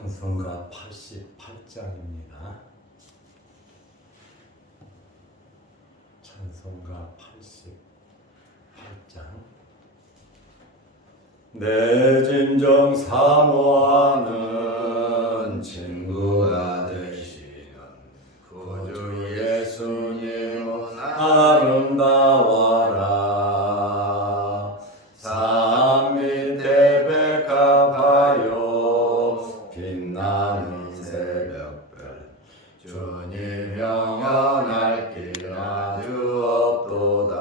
찬송가 88장입니다. 찬송가 88장. 내 진정 사모하는 친구가 되시는 구주 예수님은 아름다워라. 산 밑에 백합하여 빛나는 새벽별, 주님 영원할 길 아주 없도다.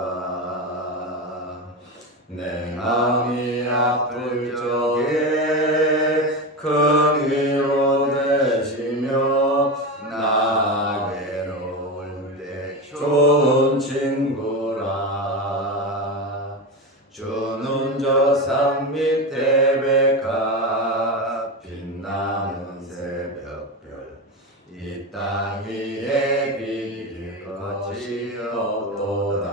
내 마음이 아플 적에 큰 위로 되시며 나 괴로울 때 좋은 친구라. 주는 저 산 밑에 백합 빛나는 새벽별, 이 땅 위에 비길 것이 없도다.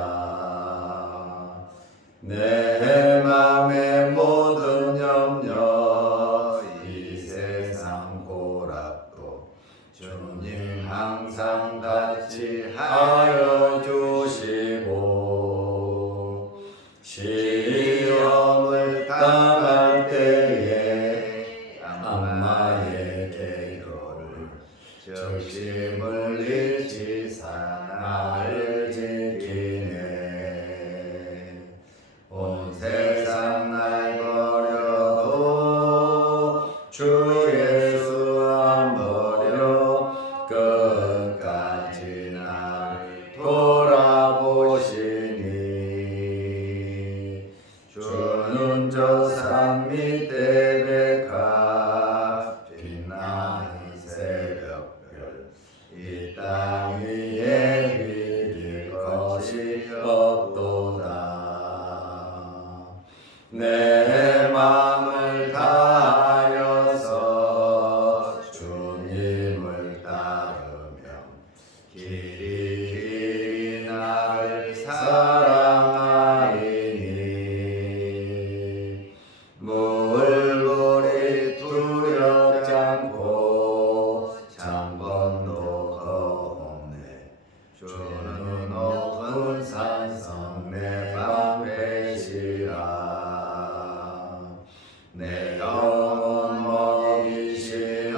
내 맘의 모든 염려, 이 세상 고락도 주님 항상 같이 하여 주시고, 시험을 당할 때에 악마의 계교를 적심을 잃지사 나를 지키네. 온 세상 날 버려도 주 예수 안 버려 끝까지 나를 돌아보시니. 주는 저 산 밑에 백합 빛나는 새벽별, 이 땅 위에 비길 것이 없도다. 내 마음을 다하여서 주님을 따르며 길이 나를 사랑하리니. 물불이 두렵지 않고 창번도 없네. 주는 높은 산성 내 방패시라. 내 영혼 먹이시는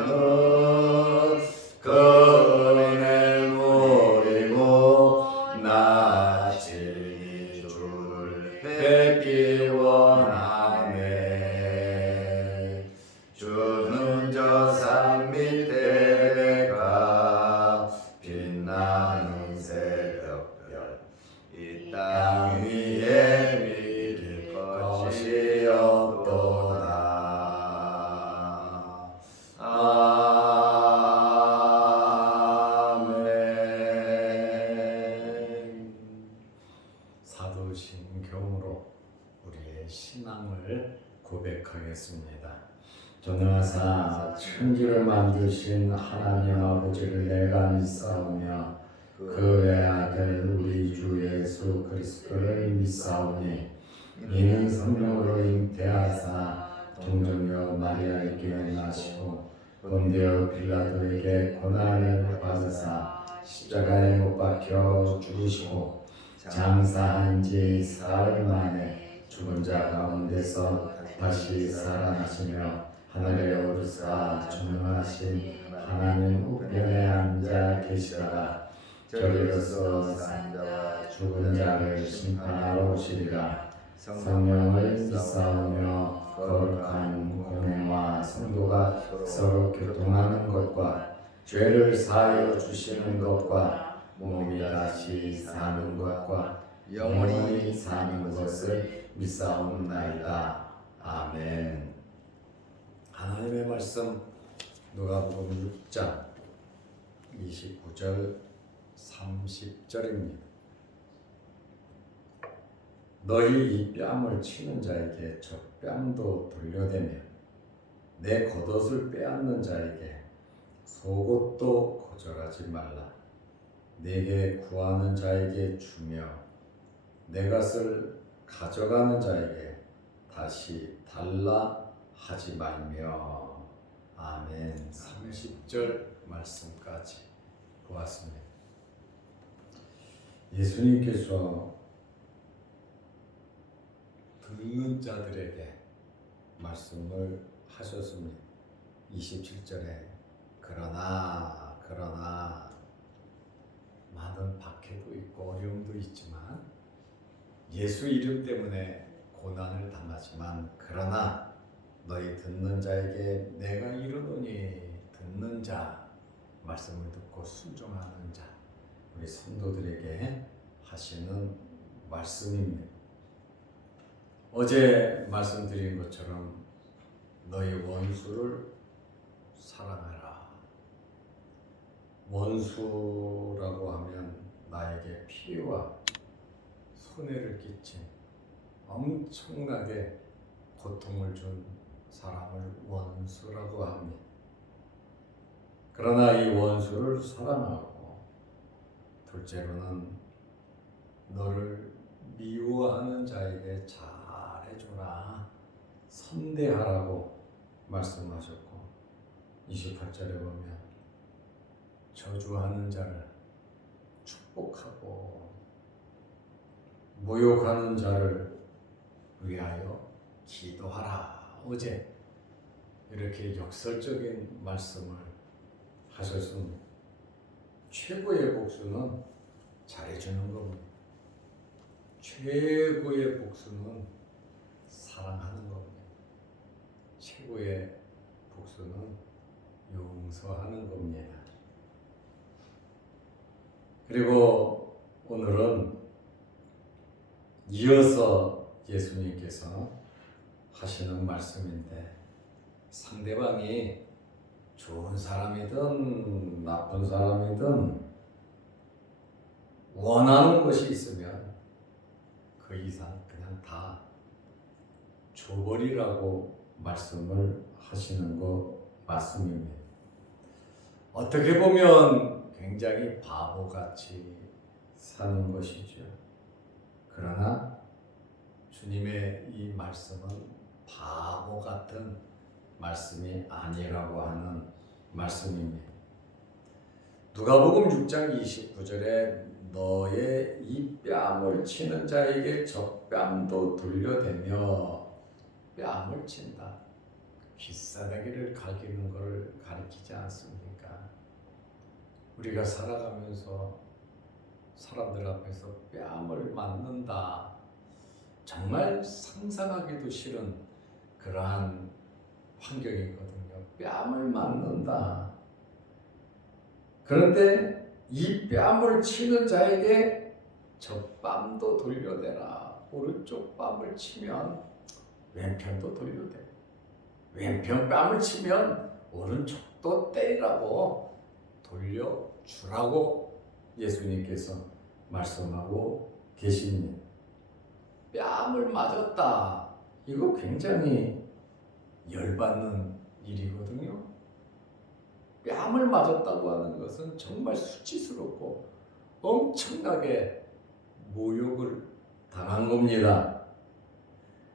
그 은혜 누리고 나 진리 주를 뵙기 원하네. 주는 저 산 밑에 백합 빛나는 새벽별, 이 땅 위에 비길 것이 없도다. 아멘. 사도신경으로 우리의 신앙을 고백하겠습니다. 전능하사 천지를 만드신 하나님 아버지를 내가 믿사오며 그 외아들 우리 주 예수 그리스도를 믿사오니, 이는 성령으로 잉태하사 동정녀 마리아에게 나시고 본디오 빌라도에게 고난을 받으사 십자가에 못 박혀 죽으시고 장사한 지 사흘 만에 죽은 자 가운데서 다시 살아나시며 하늘에 오르사 전능하신 하나님 우편에 앉아 계시다가 저리로서 산 자와 죽은 자를 심판하러 오시리라. 성령을 믿사오며 거룩한 공회와 성도가 서로 교통하는 것과 죄를 사하여 주시는 것과 몸이 다시 사는 것과 영원히 사는 것을 믿사옵나이다. 아멘. 하나님의 말씀 누가복음 6장 29절 30절입니다. 너희 이 뺨을 치는 자에게 저 뺨도 돌려대며 내 겉옷을 빼앗는 자에게 속옷도 거절하지 말라. 내게 구하는 자에게 주며 내 것을 가져가는 자에게 다시 달라 하지 말며. 아멘. 30절 말씀까지 보았습니다. 예수님께서 듣는 자들에게 말씀을 하셨습니다. 27절에 그러나 많은 박해도 있고 어려움도 있지만 예수 이름 때문에 고난을 당하지만 그러나 너희 듣는 자에게 내가 이르노니 듣는 자 말씀을 듣고 순종하는 자 우리 성도들에게 하시는 말씀입니다. 어제 말씀드린 것처럼 너희 원수를 사랑하라. 원수라고 하면 나에게 피해와 손해를 끼친 엄청나게 고통을 준 사람을 원수라고 합니다. 그러나 이 원수를 사랑하고 둘째로는 너를 미워하는 자에게 잘해줘라. 선대하라고 말씀하셨고 28절에 보면 저주하는 자를 축복하고 모욕하는 자를 위하여 기도하라. 어제 이렇게 역설적인 말씀을 하셨습니다. 최고의 복수는 잘해주는 겁니다. 최고의 복수는 사랑하는 겁니다. 최고의 복수는 용서하는 겁니다. 그리고 오늘은 이어서 예수님께서 하시는 말씀인데 상대방이 좋은 사람이든 나쁜 사람이든 원하는 것이 있으면 그 이상 그냥 다 줘버리라고 말씀을 하시는 거 맞습니다. 어떻게 보면 굉장히 바보같이 사는 것이죠. 그러나 주님의 이 말씀은 바보 같은 말씀이 아니라고 하는 말씀입니다. 누가복음 6장 29절에 너의 이 뺨을 치는 자에게 저 뺨도 돌려대며 뺨을 친다. 귀싸대기를 갈기는 것을 가리키지 않습니까? 우리가 살아가면서 사람들 앞에서 뺨을 맞는다. 정말 상상하기도 싫은 그러한 환경이거든요. 뺨을 맞는다. 그런데 이 뺨을 치는 자에게 저 뺨도 돌려대라. 오른쪽 뺨을 치면 왼편도 돌려대. 왼편 뺨을 치면 오른쪽도 때리라고 돌려주라고 예수님께서 말씀하고 계십니다. 뺨을 맞았다. 이거 굉장히 열받는 일이거든요. 뺨을 맞았다고 하는 것은 정말 수치스럽고 엄청나게 모욕을 당한 겁니다.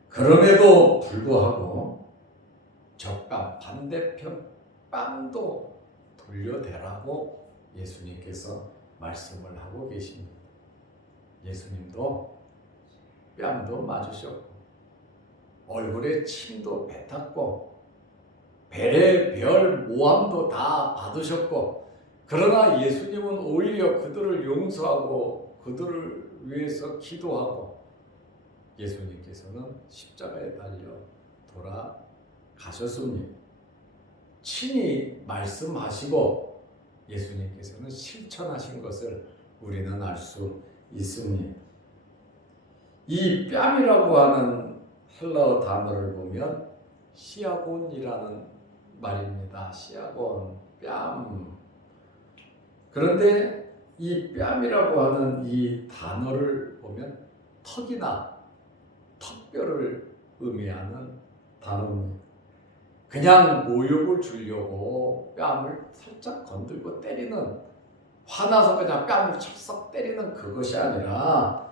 그럼에도 불구하고 저 뺨 반대편 뺨도 돌려대라고 예수님께서 말씀을 하고 계십니다. 예수님도 뺨도 맞으셨고 얼굴에 침도 뱉었고 벨의 별 모함도 다 받으셨고 그러나 예수님은 오히려 그들을 용서하고 그들을 위해서 기도하고 예수님께서는 십자가에 달려 돌아가셨습니다. 친히 말씀하시고 예수님께서는 실천하신 것을 우리는 알 수 있습니다. 이 뺨이라고 하는 헬라어 단어를 보면 시아곤이라는 말입니다. 시아곤, 뺨. 그런데 이 뺨이라고 하는 이 단어를 보면 턱이나 턱뼈를 의미하는 단어입니다. 그냥 모욕을 주려고 뺨을 살짝 건들고 때리는, 화나서 그냥 뺨을 찰싹 때리는 그것이 아니라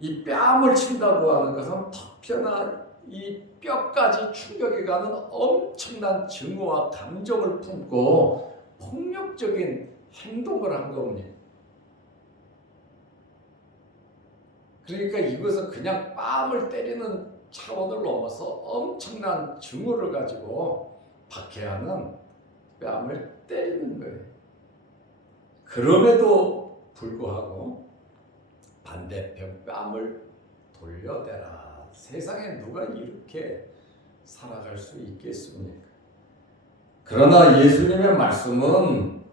이 뺨을 친다고 하는 것은 턱뼈나 이 뼈까지 충격이 가는 엄청난 증오와 감정을 품고 폭력적인 행동을 한 겁니다. 그러니까 이것은 그냥 뺨을 때리는 차원을 넘어서 엄청난 증오를 가지고 박해하는 뺨을 때리는 거예요. 그럼에도 불구하고 반대편 뺨을 돌려대라. 세상에 누가 이렇게 살아갈 수 있겠습니까? 그러나 예수님의 말씀은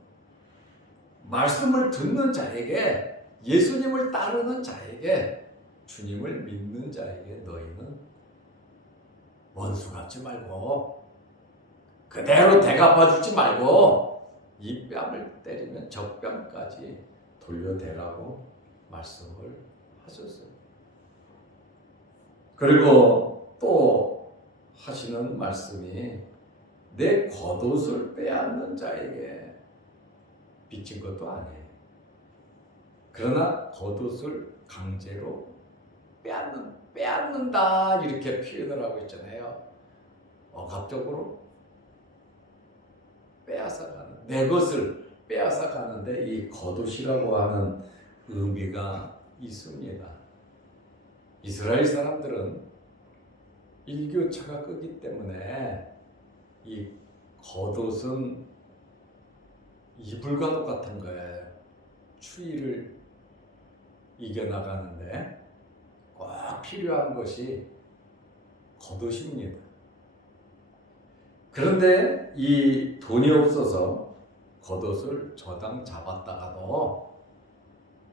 말씀을 듣는 자에게, 예수님을 따르는 자에게, 주님을 믿는 자에게 너희는 원수 갚지 말고 그대로 대갚아주지 말고 이 뺨을 때리면 저 뺨까지 돌려대라고 말씀을 하셨어요. 그리고 또 하시는 말씀이 내 겉옷을 빼앗는 자에게 빚진 것도 아니에요. 그러나 겉옷을 강제로 빼앗는다 이렇게 표현을 하고 있잖아요. 억압적으로 빼앗아가는, 내 것을 빼앗아가는데 이 겉옷이라고 하는 의미가 있습니다. 이스라엘 사람들은 일교차가 크기 때문에 이 겉옷은 이불과도 같은 거예요. 추위를 이겨나가는데 꼭 필요한 것이 겉옷입니다. 그런데 이 돈이 없어서 겉옷을 저당 잡았다가도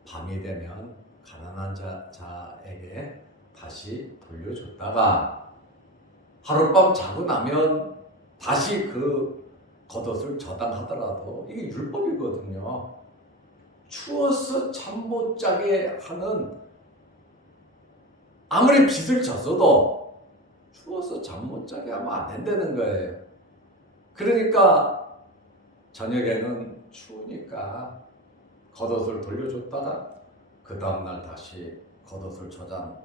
밤이 되면 가난한 자에게 다시 돌려줬다가 하룻밤 자고 나면 다시 그 겉옷을 저당하더라도 이게 율법이거든요. 추워서 잠 못 자게 하는, 아무리 빚을 졌어도 추워서 잠 못 자게 하면 안 된다는 거예요. 그러니까 저녁에는 추우니까 겉옷을 돌려줬다가 그 다음날 다시 겉옷을 저장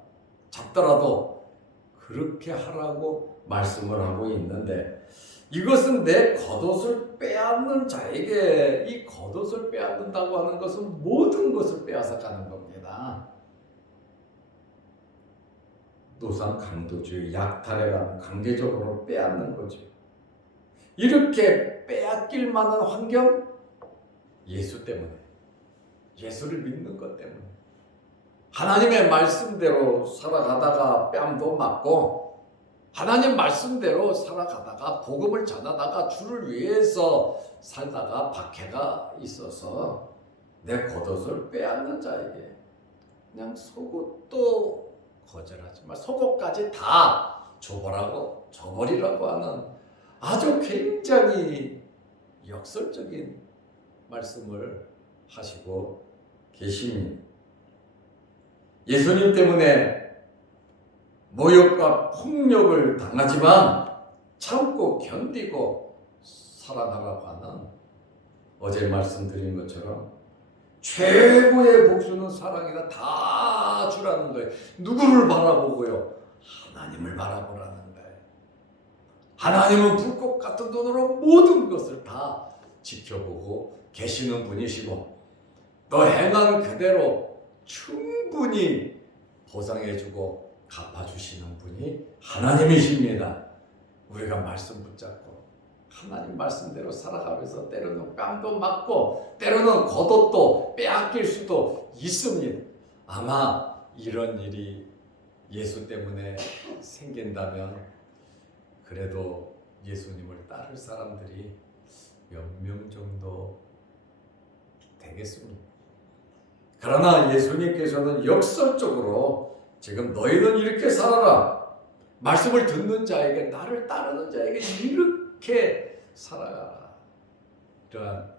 잡더라도 그렇게 하라고 말씀을 하고 있는데, 이것은 내 겉옷을 빼앗는 자에게, 이 겉옷을 빼앗는다고 하는 것은 모든 것을 빼앗아 가는 겁니다. 노상 강도주의, 약탈에 가면 강제적으로 빼앗는 거죠. 이렇게 빼앗길 만한 환경, 예수 때문에, 예수를 믿는 것 때문에, 하나님의 말씀대로 살아가다가 뺨도 맞고 하나님 말씀대로 살아가다가 복음을 전하다가 주를 위해서 살다가 박해가 있어서 내 겉옷을 빼앗는 자에게 그냥 속옷도 거절하지만 속옷까지 다 줘버리라고 하는 아주 굉장히 역설적인 말씀을 하시고 계십니다. 예수님 때문에 모욕과 폭력을 당하지만 참고 견디고 살아가라고 하는, 어제 말씀드린 것처럼 최고의 복수는 사랑이다. 다 주라는 거예요. 누구를 바라보고요? 하나님을 바라보라는 거예요. 하나님은 불꽃 같은 눈으로 모든 것을 다 지켜보고 계시는 분이시고 너 행한 그대로 충분히 보상해주고 갚아주시는 분이 하나님이십니다. 우리가 말씀 붙잡고 하나님 말씀대로 살아가면서 때로는 뺨도 맞고 때로는 겉옷도 빼앗길 수도 있습니다. 아마 이런 일이 예수 때문에 생긴다면 그래도 예수님을 따를 사람들이 몇 명 정도 되겠습니다. 그러나 예수님께서는 역설적으로 지금 너희는 이렇게 살아라. 말씀을 듣는 자에게, 나를 따르는 자에게 이렇게 살아가라. 이러한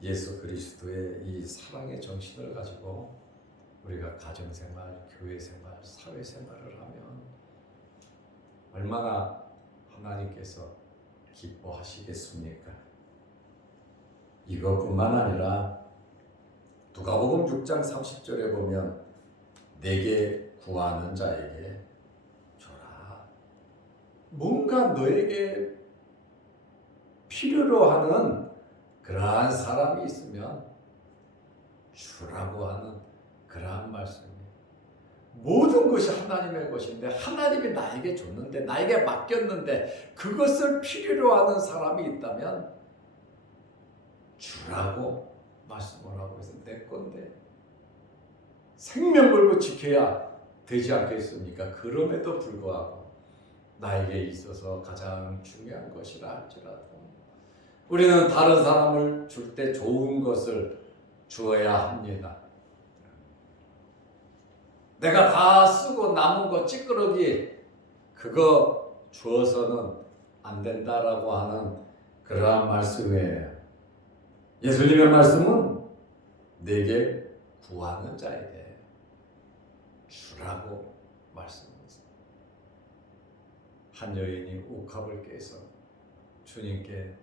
예수 그리스도의 이 사랑의 정신을 가지고 우리가 가정생활, 교회생활, 사회생활을 하면 얼마나 하나님께서 기뻐하시겠습니까? 이것뿐만 아니라 누가복음 6장 30절에 보면 내게 구하는 자에게 줘라. 뭔가 너에게 필요로 하는 그러한 사람이 있으면 주라고 하는 그러한 말씀이에요. 모든 것이 하나님의 것인데 하나님이 나에게 줬는데 나에게 맡겼는데 그것을 필요로 하는 사람이 있다면 주라고 말씀을 하고 있어요. 내 건데 생명 걸고 지켜야 되지 않겠습니까? 그럼에도 불구하고 나에게 있어서 가장 중요한 것이라 할지라도 우리는 다른 사람을 줄 때 좋은 것을 주어야 합니다. 내가 다 쓰고 남은 거 찌끄러기 그거 주어서는 안 된다라고 하는 그러한 말씀이에요. 예수님의 말씀은 내게 구하는 자에게 주라고 말씀하셨습니다. 한 여인이 옥합을 깨서 주님께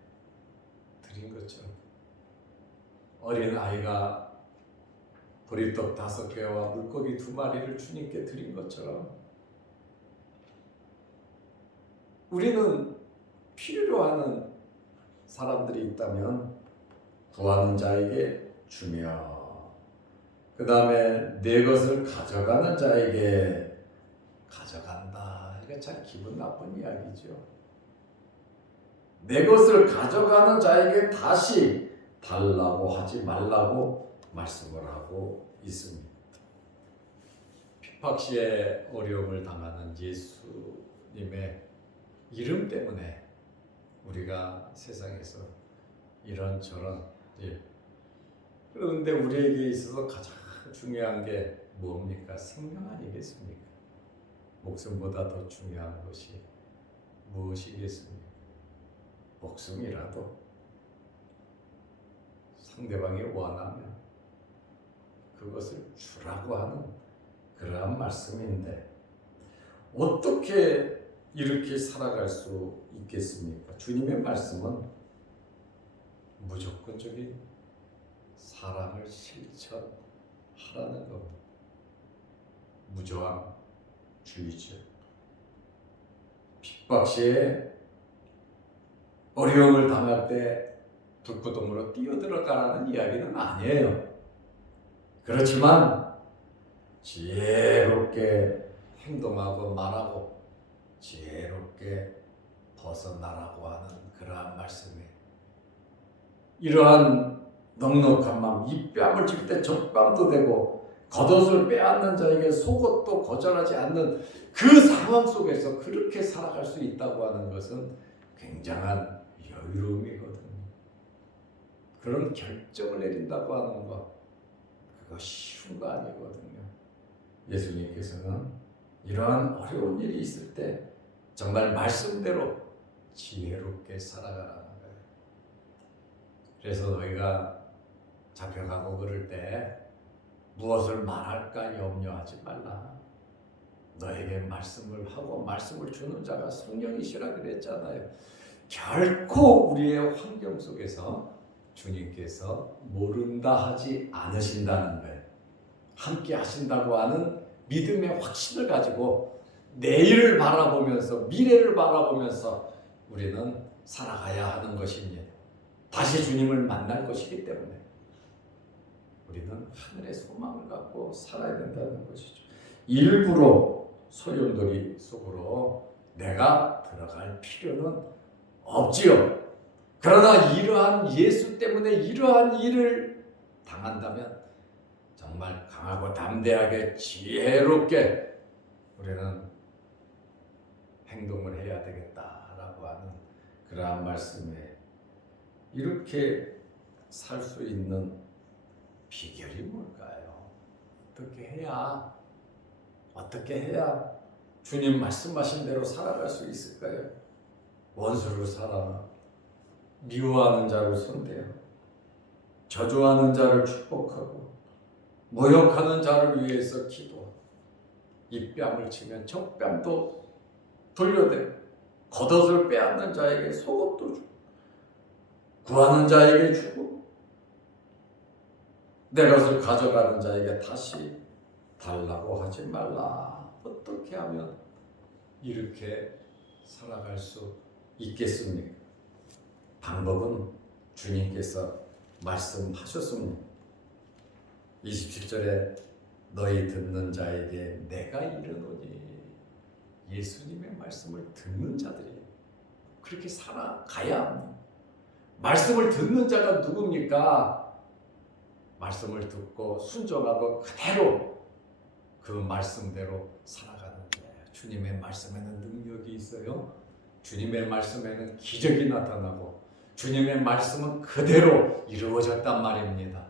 드린 것처럼 어린 아이가 보리떡 5개와 물고기 2마리를 주님께 드린 것처럼 우리는 필요로 하는 사람들이 있다면 구하는 자에게 주며 그 다음에 내 것을 가져가는 자에게 가져간다. 이게 참 기분 나쁜 이야기죠. 내 것을 가져가는 자에게 다시 달라고 하지 말라고 말씀을 하고 있습니다. 핍박 시에 어려움을 당하는 예수님의 이름 때문에 우리가 세상에서 이런저런 그런데 우리에게 있어서 가장 중요한 게 뭡니까? 생명 아니겠습니까? 목숨보다 더 중요한 것이 무엇이겠습니까? 목숨이라도 상대방이 원하면 그것을 주라고 하는 그러한 말씀인데 어떻게 이렇게 살아갈 수 있겠습니까? 주님의 말씀은 무조건적인 사랑을 실천하라는 겁니다. 무저항주의죠. 핍박 시에 어려움을 당할 때 불구덩으로 뛰어들어가라는 이야기는 아니에요. 그렇지만 지혜롭게 행동하고 말하고 지혜롭게 벗어나라고 하는 그러한 말씀이에요. 이러한 넉넉한 마음, 이 뺨을 칠 때 적뺨도 되고 겉옷을 빼앗는 자에게 속옷도 거절하지 않는 그 상황 속에서 그렇게 살아갈 수 있다고 하는 것은 굉장한 여유로움이거든요. 그런 결정을 내린다고 하는 것, 그거 쉬운 거 아니거든요. 예수님께서는 이러한 어려운 일이 있을 때 정말 말씀대로 지혜롭게 살아가라는 거예요. 그래서 너희가 잡혀가고 그럴 때 무엇을 말할까 염려하지 말라. 너에게 말씀을 하고 말씀을 주는 자가 성령이시라 그랬잖아요. 결코 우리의 환경 속에서 주님께서 모른다 하지 않으신다는 거예요. 함께 하신다고 하는 믿음의 확신을 가지고 내일을 바라보면서 미래를 바라보면서 우리는 살아가야 하는 것입니다. 다시 주님을 만날 것이기 때문에 우리는 하늘의 소망을 갖고 살아야 된다는 것이죠. 일부러 소용돌이 속으로 내가 들어갈 필요는 없지요. 그러나 이러한 예수 때문에 이러한 일을 당한다면 정말 강하고 담대하게 지혜롭게 우리는 행동을 해야 되겠다라고 하는 그러한 말씀에 이렇게 살 수 있는 비결이 뭘까요? 어떻게 해야 주님 말씀하신 대로 살아갈 수 있을까요? 원수를 사랑하고 미워하는 자를 선대하고 저주하는 자를 축복하고 모욕하는 자를 위해서 기도하고 이 뺨을 치면 저 뺨도 돌려대고 겉옷을 빼앗는 자에게 속옷도 주고 구하는 자에게 주고 내 것을 가져가는 자에게 다시 달라고 하지 말라. 어떻게 하면 이렇게 살아갈 수 있겠습니까? 방법은 주님께서 말씀하셨습니다. 27절에 너희 듣는 자에게 내가 이르노니, 예수님의 말씀을 듣는 자들이 그렇게 살아가야 합니다. 말씀을 듣는 자가 누굽니까? 말씀을 듣고 순종하고 그대로 그 말씀대로 살아가는 거예요. 주님의 말씀에는 능력이 있어요. 주님의 말씀에는 기적이 나타나고 주님의 말씀은 그대로 이루어졌단 말입니다.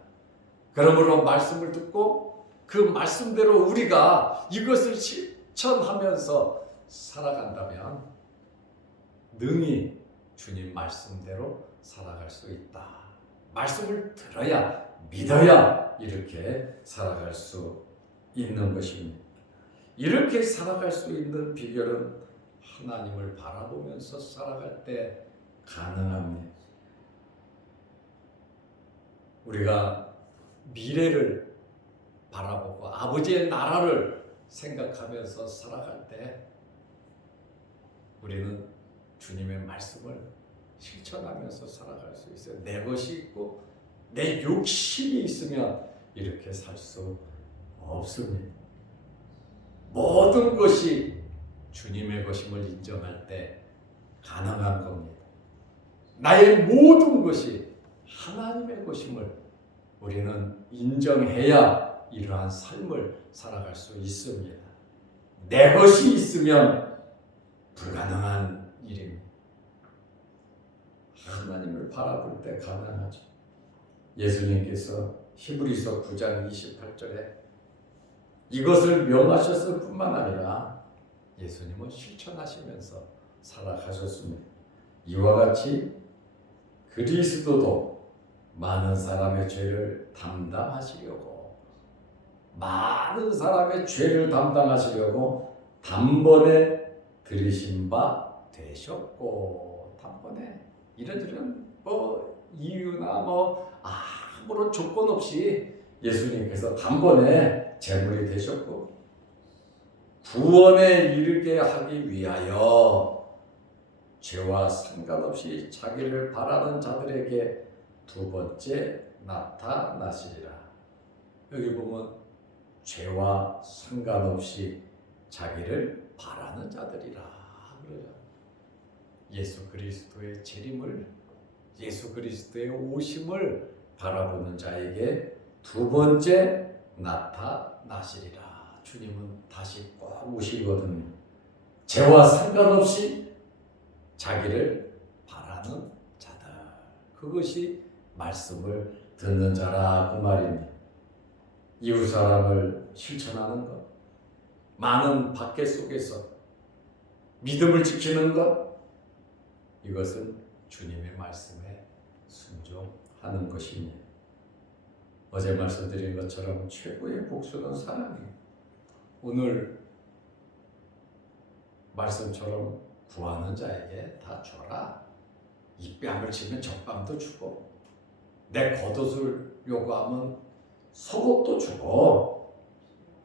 그러므로 말씀을 듣고 그 말씀대로 우리가 이것을 실천하면서 살아간다면 능히 주님 말씀대로 살아갈 수 있다. 말씀을 들어야, 믿어야 이렇게 살아갈 수 있는 것입니다. 이렇게 살아갈 수 있는 비결은 하나님을 바라보면서 살아갈 때 가능합니다. 우리가 미래를 바라보고 아버지의 나라를 생각하면서 살아갈 때 우리는 주님의 말씀을 실천하면서 살아갈 수 있어요. 내 것이 있고 내 욕심이 있으면 이렇게 살 수 없습니다. 모든 것이 주님의 것임을 인정할 때 가능한 겁니다. 나의 모든 것이 하나님의 것임을 우리는 인정해야 이러한 삶을 살아갈 수 있습니다. 내 것이 있으면 불가능한 일입니다. 하나님을 바라볼 때 가능하죠. 예수님께서 히브리서 9장 28절에 이것을 명하셨을 뿐만 아니라 예수님은 실천하시면서 살아가셨습니다. 이와 같이 그리스도도 많은 사람의 죄를 담당하시려고 단번에 들이신 바 되셨고, 단번에 이런저런 이유나 아무런 조건 없이 예수님께서 단번에 제물이 되셨고 구원에 이르게 하기 위하여 죄와 상관없이 자기를 바라는 자들에게 두 번째 나타나시리라. 여기 보면 죄와 상관없이 자기를 바라는 자들이라 그래요. 예수 그리스도의 재림을, 예수 그리스도의 오심을 바라보는 자에게 두 번째 나타나시리라. 주님은 다시 꼭 오시거든요. 죄와 상관없이 자기를 바라는 자들, 그것이 말씀을 듣는 자라 그 말입니다. 이웃 사랑을 실천하는 것, 많은 박해 속에서 믿음을 지키는 것, 이것은 주님의 말씀에 순종하는 것입니다. 어제 말씀드린 것처럼 최고의 복수는 사랑이에요. 오늘 말씀처럼 구하는 자에게 다 줘라. 이 뺨을 치면 젖밤도 주고, 내 겉옷을 요구하면 속옷도 주고,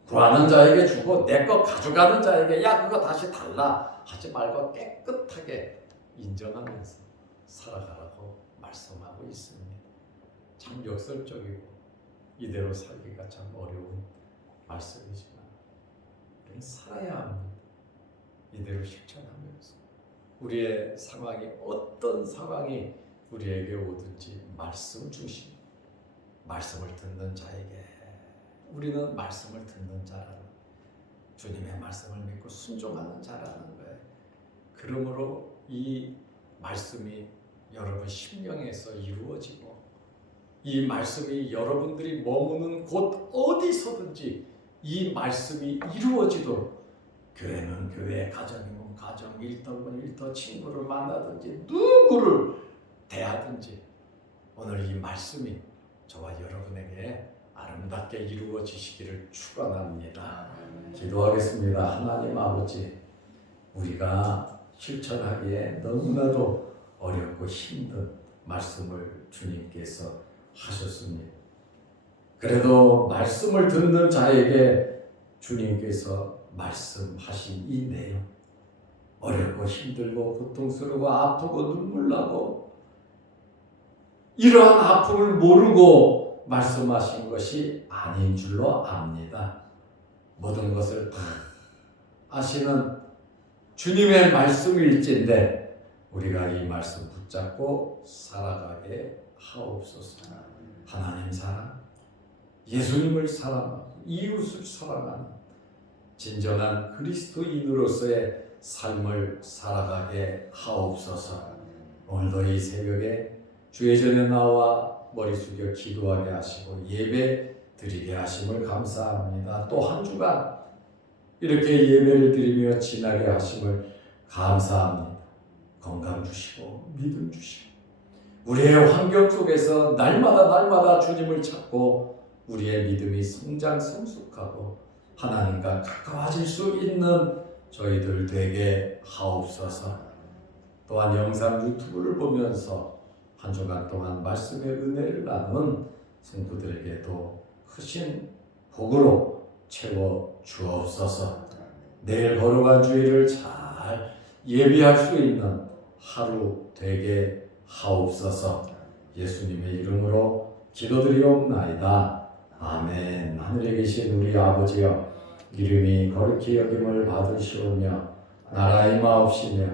구하는 자에게 주고 내 거 가져가는 자에게 야 그거 다시 달라 하지 말고 깨끗하게 인정하면서 살아가라고 말씀하고 있습니다. 참 역설적이고 이대로 살기가 참 어려운 말씀이지만 우리는 살아야 합니다. 이대로 실천하면서 우리의 상황이 어떤 상황이 우리에게 오든지 말씀 중심, 말씀을 듣는 자에게, 우리는 말씀을 듣는 자라는, 주님의 말씀을 믿고 순종하는 자라는 거예요. 그러므로 이 말씀이 여러분 심령에서 이루어지고, 이 말씀이 여러분들이 머무는 곳 어디서든지 이 말씀이 이루어지도록, 교회는 교회, 가정이면 가정, 일터면 일터, 친구를 만나든지 누구를 대하든지 오늘 이 말씀이 저와 여러분에게 아름답게 이루어지시기를 축원합니다. 기도하겠습니다. 하나님 아버지, 우리가 실천하기에 너무나도 어렵고 힘든 말씀을 주님께서 하셨습니다. 그래도 말씀을 듣는 자에게 주님께서 말씀하신 이 내용, 어렵고 힘들고 고통스러워 아프고 눈물 나고 이러한 아픔을 모르고 말씀하신 것이 아닌 줄로 압니다. 모든 것을 다 아시는 주님의 말씀일진데 우리가 이 말씀 붙잡고 살아가게 하옵소서. 하나님 사랑, 예수님을 사랑하고 이웃을 사랑하는 진정한 그리스도인으로서의 삶을 살아가게 하옵소서. 오늘도 이 새벽에 주의 전에 나와 머리 숙여 기도하게 하시고 예배 드리게 하심을 감사합니다. 또 한 주간 이렇게 예배를 드리며 지나게 하심을 감사합니다. 건강 주시고 믿음 주시고 우리의 환경 속에서 날마다 주님을 찾고 우리의 믿음이 성장 성숙하고 하나님과 가까워질 수 있는 저희들 되게 하옵소서. 또한 영상 유튜브를 보면서 한 주간 동안 말씀의 은혜를 나눈 성도들에게도 크신 복으로 채워 주옵소서. 내일 걸어간 주일을 잘 예비할 수 있는 하루 되게 하옵소서. 예수님의 이름으로 기도드리옵나이다. 아멘. 하늘에 계신 우리 아버지여, 이름이 거룩히 여김을 받으시오며 나라 임하옵시며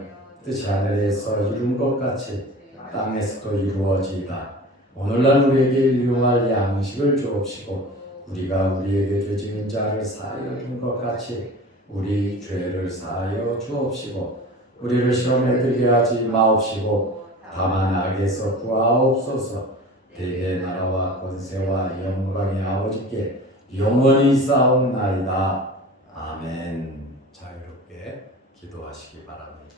뜻이 하늘에서 이룬 것 같이 땅에서도 이루어지이다. 오늘날 우리에게 일용할 양식을 주옵시고 우리가 우리에게 죄 지은 자를 사하여 준 것 같이 우리 죄를 사하여 주옵시고 우리를 시험에 들게 하지 마옵시고 다만 악에서 구하옵소서. 대개 나라와 권세와 영광이 아버지께 영원히 쌓옵나이다. 아멘. 자유롭게 기도하시기 바랍니다.